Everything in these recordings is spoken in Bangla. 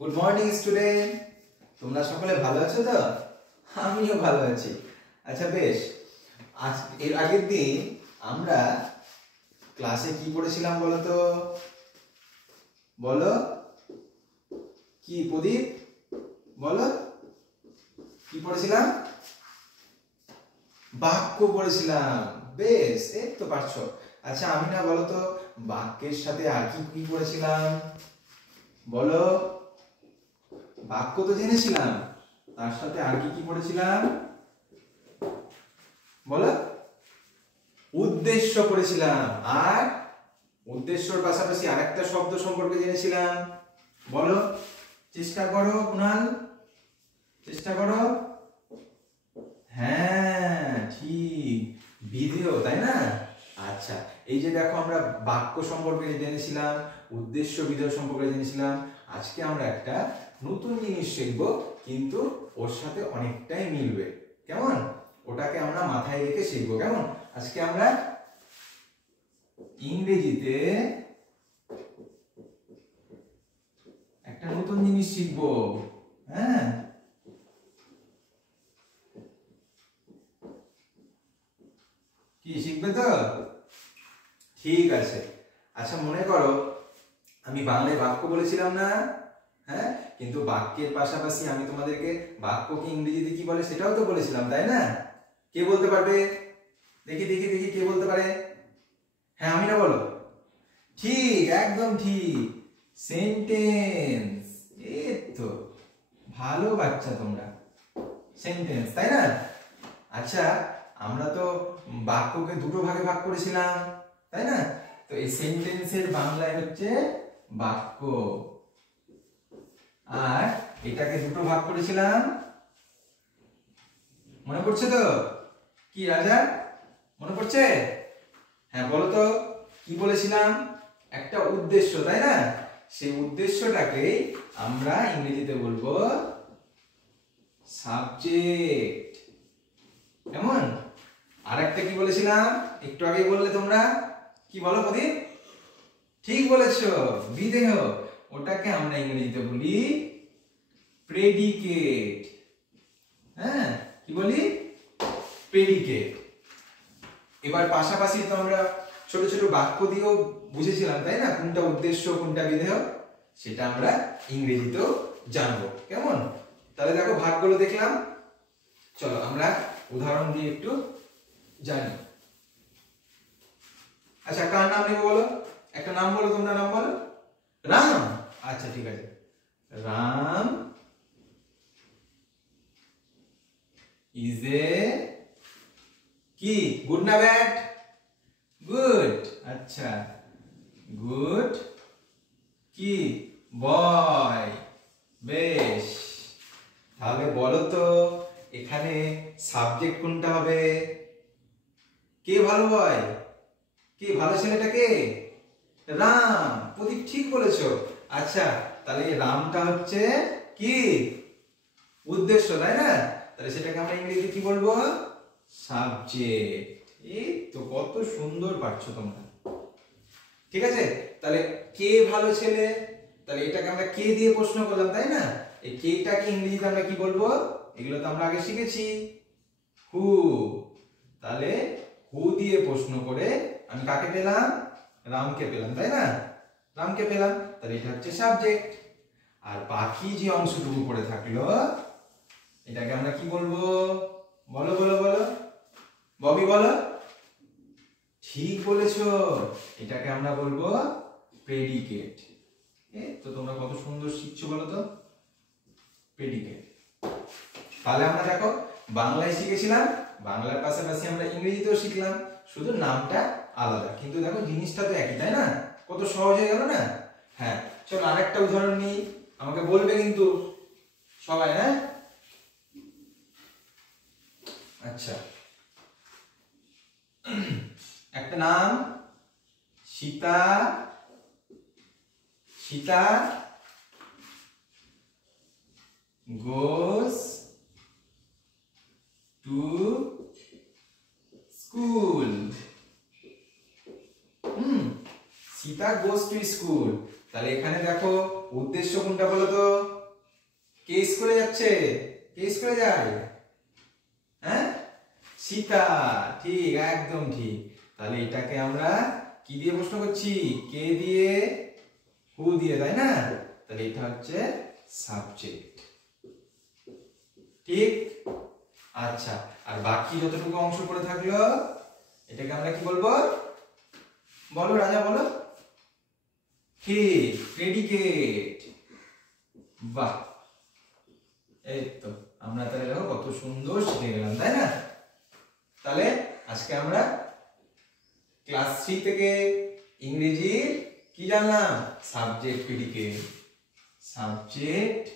গুড মর্নিং স্টুডেন্ট, তোমরা সকলে ভালো আছো তো? আমিও ভালো আছি। আচ্ছা বেশ, আজ এর আগের দিন আমরা ক্লাসে কি পড়েছিলাম বলো তো? বলো কি প্রদীপ, বলো কি পড়েছিলাম? বাক্য পড়েছিলাম। বেশ, এই তো পারছো। আচ্ছা আমি না, বলো তো বাক্যের সাথে আর কি কি পড়েছিলাম বলো? বাক্য তো জেনেছিলাম, তার সাথে আর কি কি পড়েছিলাম বলো? উদ্দেশ্য পড়েছিলাম, আর উদ্দেশ্যর পাশাপাশি আরেকটা শব্দ সম্পর্কে জেনেছিলাম। বলো, চেষ্টা করো কুনাল, চেষ্টা করো। হ্যাঁ ঠিক, বিধেয়, তাই না? আচ্ছা, এই যে দেখো আমরা বাক্য সম্পর্কে জেনেছিলাম, উদ্দেশ্য বিধেয় সম্পর্কে জেনেছিলাম। আজকে আমরা একটা নতুন জিনিস শিখবো, কিন্তু ওর সাথে অনেকটাই মিলবে। কেমন? ওটাকে আমরা মাথায় রেখে শিখবো। কেমন? আজকে আমরা ইংরেজিতে একটা নতুন জিনিস শিখবো। হ্যাঁ, কি শিখবে তো? ঠিক আছে। আচ্ছা মনে করো, আমি বাংলায় বাক্য বলেছিলাম না? হ্যাঁ, কিন্তু বাক্যের পাশাপাশি আমি তোমাদেরকে বাক্যকে ইংরেজিতে কি বলে সেটাও তো বলেছিলাম, তাই না? কে বলতে পারবে? দেখি দেখি দেখি, কে বলতে পারে? হ্যাঁ আমি না, বলো। ঠিক, একদম ঠিক, সেন্টেন্স। এই তো, ভালো বাচ্চা তোমরা। সেন্টেন্স, তাই না? আচ্ছা, আমরা তো বাক্যকে দুটো ভাগে ভাগ করেছিলাম, তাই না? তো এই সেন্টেন্সের বাংলায় হচ্ছে বাক্য, আর এটাকে দুটো ভাগ করেছিলাম। মনে পড়ছে তো? কি রাজা, মনে পড়ছে? হ্যাঁ বলো তো, কি বলেছিলাম? একটা উদ্দেশ্য, তাই না? সেই উদ্দেশ্যটাকে আমরা ইংরেজিতে বলবো সাবজেক্ট। কেমন? আর একটা কি বলেছিলাম একটু আগে বললে তোমরা? কি বলো প্রদীপ? ঠিক বলেছো, বিধেয়। ওটাকে আমরা ইংরেজিতে বলি প্রেডিকেট। হ্যাঁ, কি বলি? প্রেডিকেট। এবার পাশাপাশি তো আমরা ছোট ছোট বাক্য দিয়েও বুঝেছিলাম, তাই না? কোনটা উদ্দেশ্য কোনটা বিধেয়, সেটা আমরা ইংরেজিতেও জানবো। কেমন? তাহলে দেখো ভাগগুলো দেখলাম, চলো আমরা উদাহরণ দিয়ে একটু জানি। আচ্ছা কার নাম নেবো বলো? একটা নাম বলো, তোমরা নাম বলো। রাম। আচ্ছা ঠিক আছে, রাম ইজ এ কি, গুড না ব্যাড? গুড। আচ্ছা, গুড কি বয়। বেশ, তাহলে বলো তো এখানে সাবজেক্ট কোনটা হবে? কে ভালো বয়? কে ভালো ছেলেটা? কে? রাম। প্রদীপ ঠিক বলেছো। আচ্ছা, তাহলে এই রামটা হচ্ছে কি, উদ্দেশ্য, তাই না? তাহলে সেটাকে আমরা ইংরেজিতে কি বলবো? সাবজেক্ট। এই তো, কত সুন্দর পারছো তোমরা। ঠিক আছে, তাহলে কে ভালো ছেলে, তাহলে এটাকে আমরা কে দিয়ে প্রশ্ন করলাম, তাই না? এই কেটাকে ইংরেজিতে আমরা কি বলবো? এগুলো তো আমরা আগে শিখেছি, হু। তাহলে হু দিয়ে প্রশ্ন করে আমি কাকে পেলাম? রামকে পেলাম, তাই না? রামকে পেলাম, তাহলে এটা হচ্ছে সাবজেক্ট। আর বাকি যে অংশটুকু পড়ে থাকলো, এটাকে আমরা কি বলবো? বলো বলো বলো, ববি বলো। ঠিক বলেছো, এটাকে আমরা বলবো প্রেডিকেট। তো তোমরা কত সুন্দর শিখছো বলো তো, প্রেডিকেট। তাহলে আমরা দেখো বাংলায় শিখেছিলাম, বাংলার পাশাপাশি আমরা ইংরেজিতেও শিখলাম, শুধু নামটা আলাদা, কিন্তু দেখো জিনিসটা তো একই, তাই না? কত সহজ হয়ে গেল না? হ্যাঁ, চলো আরেকটা উদাহরণ নিই, আমাকে বলবে কিন্তু সবাই। হ্যাঁ, আচ্ছা, একটা নাম, Sita. Sita goes to school. Sita goes to school, তাহলে এখানে দেখো উদ্দেশ্য কোনটা বলো তো? কে স্কুলে যাচ্ছে? কে স্কুলে যায়? হ্যাঁ, সীতা। ঠিক, একদম ঠিক। তাহলে এটাকে আমরা কি দিয়ে প্রশ্ন করছি? কে দিয়ে, হু দিয়ে, তাই না? তাহলে এটা হচ্ছে সাবজেক্ট। ঠিক। আচ্ছা, আর বাকি যতটুকু অংশ পড়ে থাকলো এটাকে আমরা কি বলবো? বলো রাজা, বলো। কি? প্রেডিকেট। বাহ, এই তো আমরা তাহলে দেখো কত সুন্দর শিখে গেলাম, তাই না? তাহলে আজকে আমরা ক্লাস 3 থেকে ইংরেজি কি জানলাম? Subject, predicate. Subject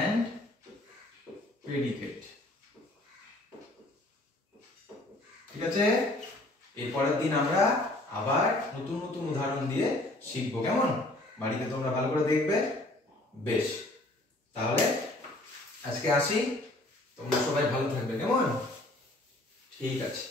and predicate। ঠিক আছে, এরপরের দিন আমরা আবার নতুন নতুন উদাহরণ দিয়ে শিখবো, কেমন? বাড়িতে তোমরা ভালো করে দেখবে। বেশ, তাহলে আজকে আসি, তোমরা সবাই ভালো থাকবে, কেমন? ঠিক আছে।